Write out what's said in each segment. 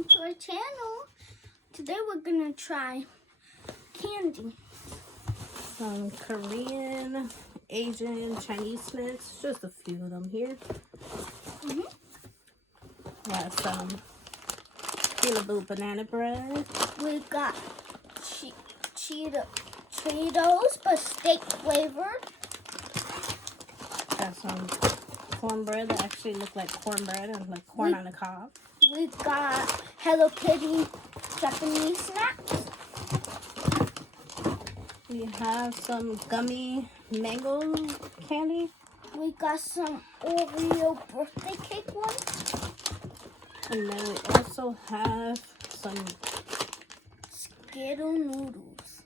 welcome to our channel. Today we're gonna try candy. Some Korean, Asian, Chinese snacks. Just a few of them here. We have some peelable banana bread. We got Cheetos, but steak flavored. Got some cornbread that actually look like cornbread and like corn on the cob. We got Hello Kitty Japanese snacks. We have some gummy mango candy. We got some Oreo birthday cake ones. And then we also have some Skittle noodles.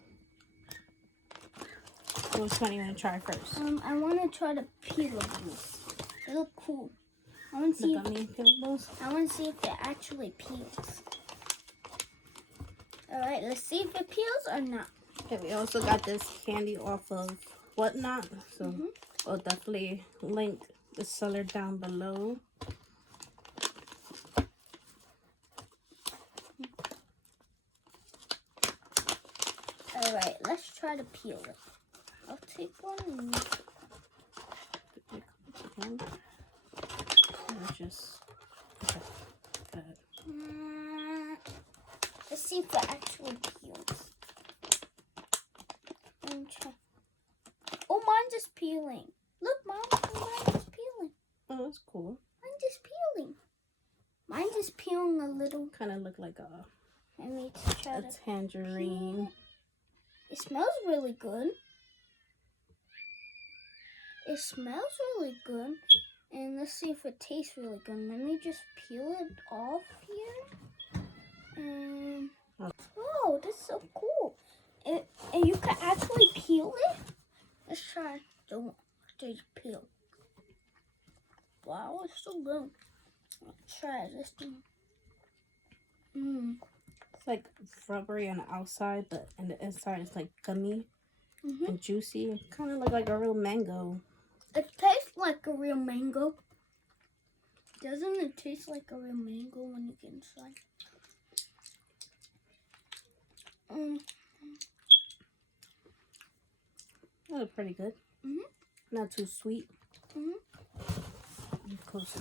Which one do you want to try first? I want to try the peelables. They look cool. I want to The see. gummy peelables? I want to see if it actually peels. All right, let's see if it peels or not. Okay, we also got this candy off of Whatnot, so we'll definitely link the seller down below. All right, let's try to peel it. I'll take one and Just let's see if it actually peels. Let me try. Oh, mine's just peeling. Look, mine's just peeling. oh, that's cool. Mine's just peeling. Mine's just peeling a little. Kind of look like a Let me try to. tangerine. It smells really good. It smells really good. And let's see if it tastes really good. Let me just peel it off here. And oh, that's so cool. And you can actually peel it. Let's try the peel. Wow, it's so good. Let's try this thing. It's like rubbery on the outside, but on the inside it's like gummy and juicy. Kind of look like a real mango. It tastes like a real mango. Doesn't it taste like a real mango when you get inside? That look pretty good. Not too sweet. Closer.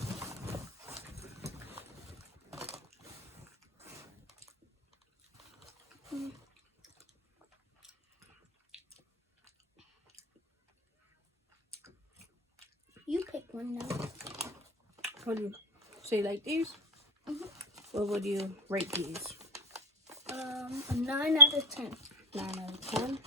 You pick one now. What do you say, like these? What would you rate these? A 9 out of 10. 9 out of 10.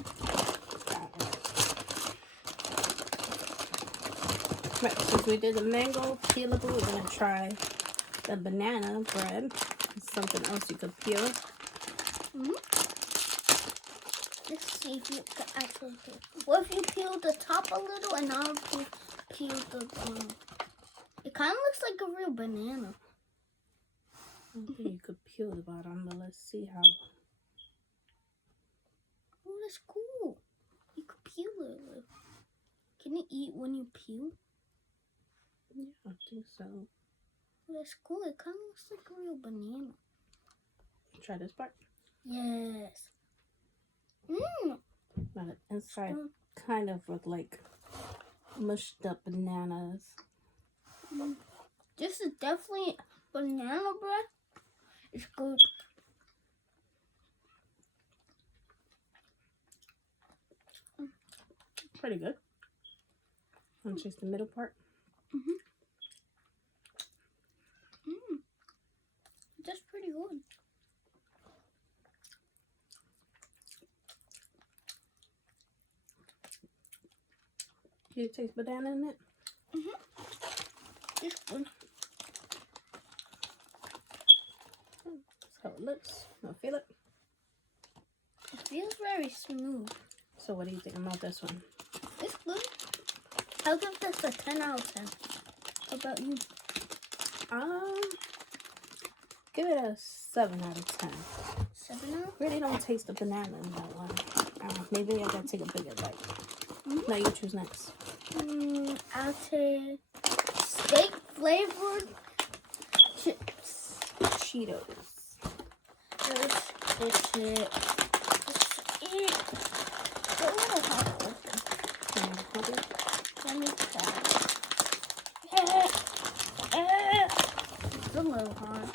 Right, since we did the mango peelable, we're gonna try the banana bread. It's something else you could peel. Let's see if you can actually peel. What if you peel the top a little and I'll peel the It kind of looks like a real banana. I don't think you could peel the bottom, but let's see how. Oh, that's cool. You could peel it. Can you eat when you peel? Yeah, I think so. Oh, that's cool. It kind of looks like a real banana. Try this part. Yes. Now the inside kind of look like mushed up bananas. This is definitely banana bread. It's good. Pretty good. Want to taste the middle part? That's pretty good. Do you taste banana in it? It's good. That's how it looks. I'll feel it. It feels very smooth. So what do you think about this one? It's good. I'll give this a 10 out of 10. How about you? Give it a 7 out of 10. 7 out? Really don't taste the banana in that one. Maybe I gotta take a bigger bite. Now you choose next. I'll take steak flavored chips. Cheetos. Switch it. It's a little hard to open. Okay. Let me try. It's a little hard.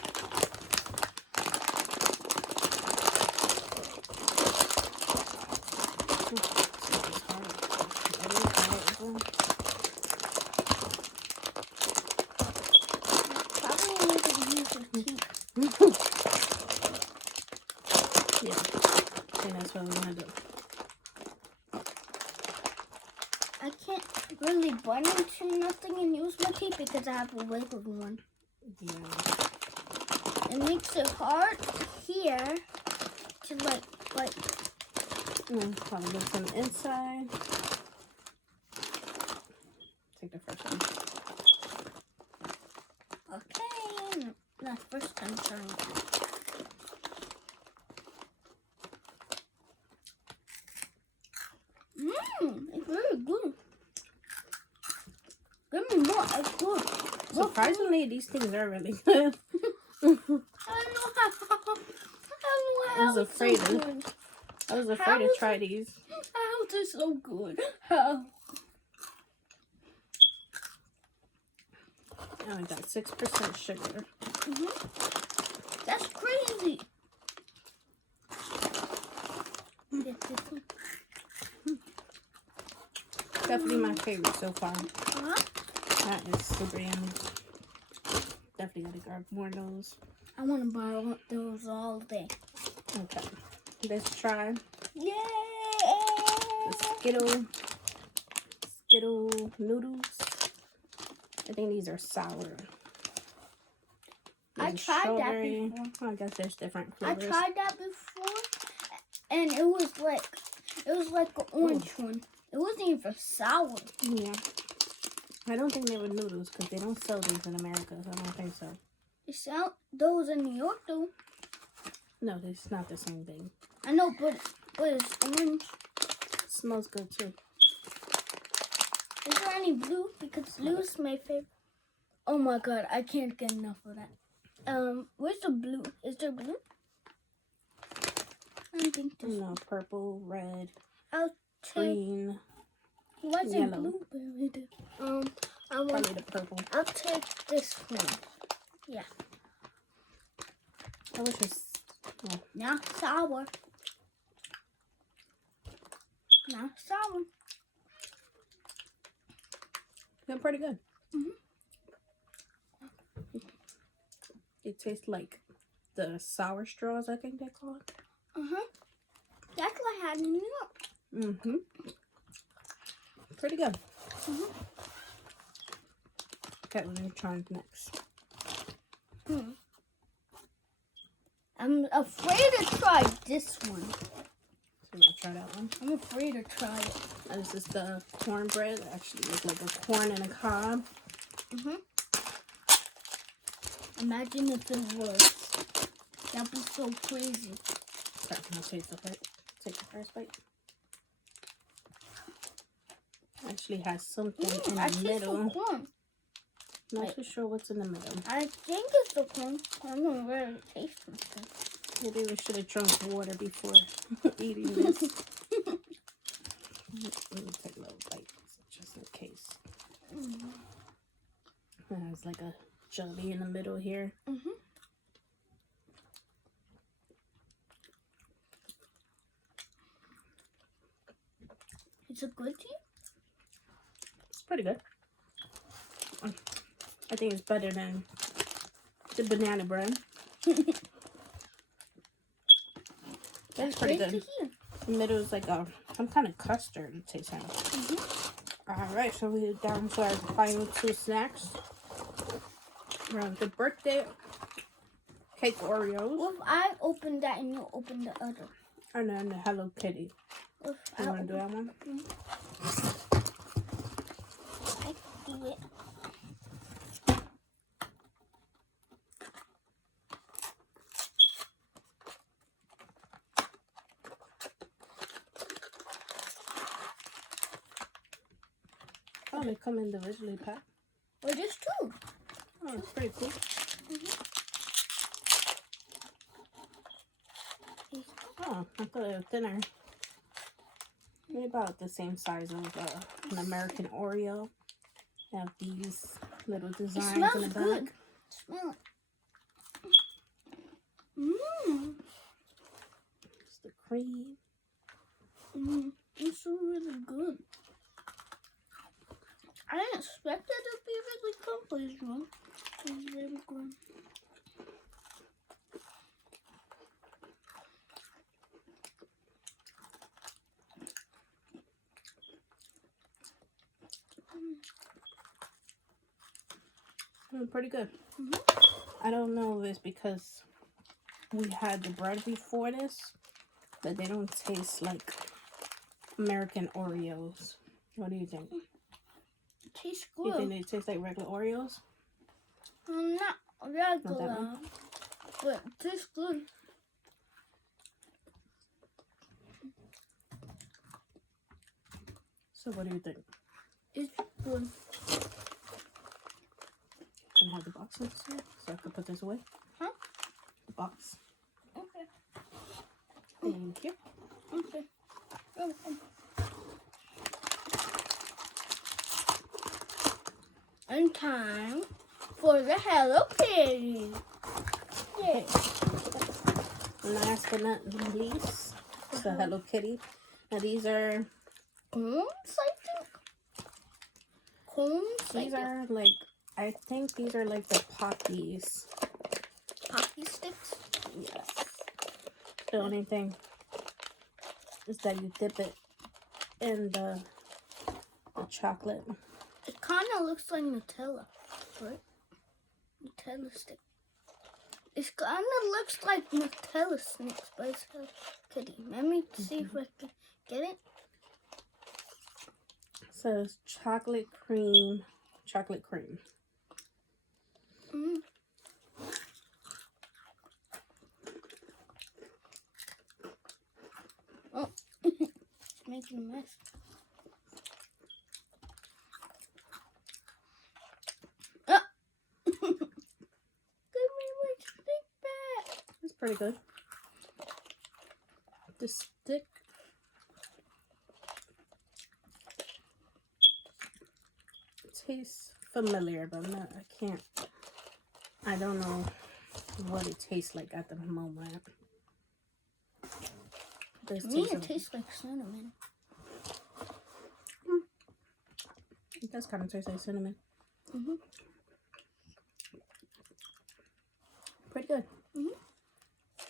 Probably need to use your teeth. Yeah, I think that's what we're gonna do. I can't really bite into nothing and use my teeth because I have a wiggled one. Yeah. It makes it hard here to like. Probably look on the inside. Take the first one. Okay, the first time trying that. It's really good. Give me more. It's good. Surprisingly, these things are really good. I don't know how. I was afraid so good. to try these. How is it so good? How? I only got 6% sugar. That's crazy. Get this one. Definitely my favorite so far. Huh? That is super yummy. Definitely gotta grab more of those. I want to buy those all day. Okay. Let's try Yay! the Skittle noodles. I think these are sour. I These are tried that strawberry. before. I guess there's different I flavors. tried that before, and it was like an orange one. It wasn't even sour. Yeah. I don't think they were noodles because they don't sell these in America. So I don't think so. They sell those in New York though. No, it's not the same thing. I know, but it's orange. It smells good too. Is there any blue? Because blue is my favorite. Oh my god, I can't get enough of that. Where's the blue? Is there blue? I don't think there's. No, purple, red, I'll take. green. What's yellow. in blueberry? I want. Probably the purple. I'll take this one. Yeah. I wish it's. Oh, Not sour. Not sour. they're pretty good. Mhm. It tastes like the sour straws, I think they're called. That's what I had in New York. Pretty good. Okay, we're gonna try next. I'm afraid to try this one. So we're gonna try that one. I'm afraid to try it. And this is the cornbread. It actually looks like a corn and a cob. Imagine if it was. That'd be so crazy. Sorry, can I take the first bite? Actually has something in I the taste middle. the corn. Not too sure what's in the middle. I think it's the corn. I don't really taste something. Maybe we should have drunk water before eating this. Let me take a little bite just in case. There's like a jelly in the middle here. Is it good to you? It's pretty good. I think it's better than the banana bread. That's pretty good. The middle is like some kind of custard it tastes like. Alright, so we're down to our final two snacks. The birthday cake Oreos. Well, if I open that and you open the other. And then the Hello Kitty. If You I want to do that one? I do it. Oh, they come individually packed. Well, just two. Oh, it's pretty cool. Yeah. Oh, I thought it was thinner. Maybe about the same size of an American Oreo. Have these little designs in the back. Good. Smell it. Mmm. It's the cream. It's so really good. I didn't expect it to be really good, but it's wrong. It's really good. Pretty good. I don't know if it's because we had the bread before this, but they don't taste like American Oreos. What do you think? It tastes good. You think they taste like regular Oreos? Not regular, but it tastes good. So what do you think? It's good. Can I have the box next to you so I can put this away? Huh? The box. Okay. Thank you. Okay. Welcome. And time for the Hello Kitty. Yay. Last but not least, it's the Hello Kitty. Now these are Cones, I think. Cones. These are like, I think these are like the Poppies. Poppy sticks. Yes. The only thing is that you dip it in the chocolate. It kind of looks like Nutella, right? Nutella stick. It kind of looks like Nutella sticks, but it's Hello Kitty. Let me see if I can get it. So it's chocolate cream. Oh, it's making a mess. Ah. Give me my stick back. It's pretty good. The stick tastes familiar, but I don't know what it tastes like at the moment. To me, it tastes like cinnamon. It does kind of taste like cinnamon. Pretty good.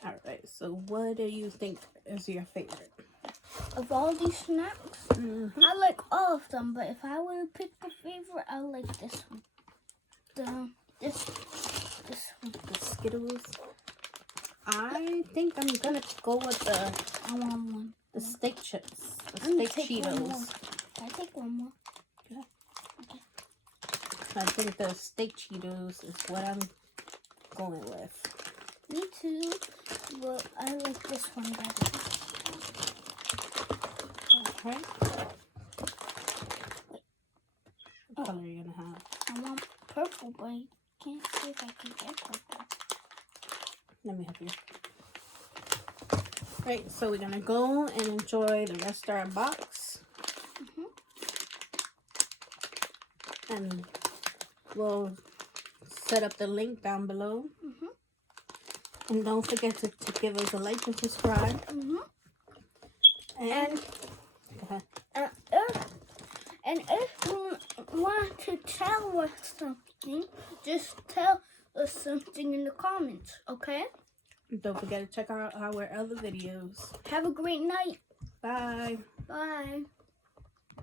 Alright, so what do you think is your favorite? Of all these snacks, I like all of them, but if I were to pick a favorite, I like this one. This one. The Skittles. I think I'm gonna go with I want one. the steak chips. The I'm gonna steak take one more. Cheetos. Can I take one more? Okay. I think the steak Cheetos is what I'm going with. Me too, but I like this one better. Okay. What color are you gonna have? I want purple, but I can't see if I can get purple. Let me help you. Right, so we're gonna go and enjoy the rest of our box. And we'll set up the link down below. And don't forget to give us a like and subscribe. And if you want to tell us something, just tell us something in the comments, okay? don't forget to check out our other videos. Have a great night. Bye. Bye.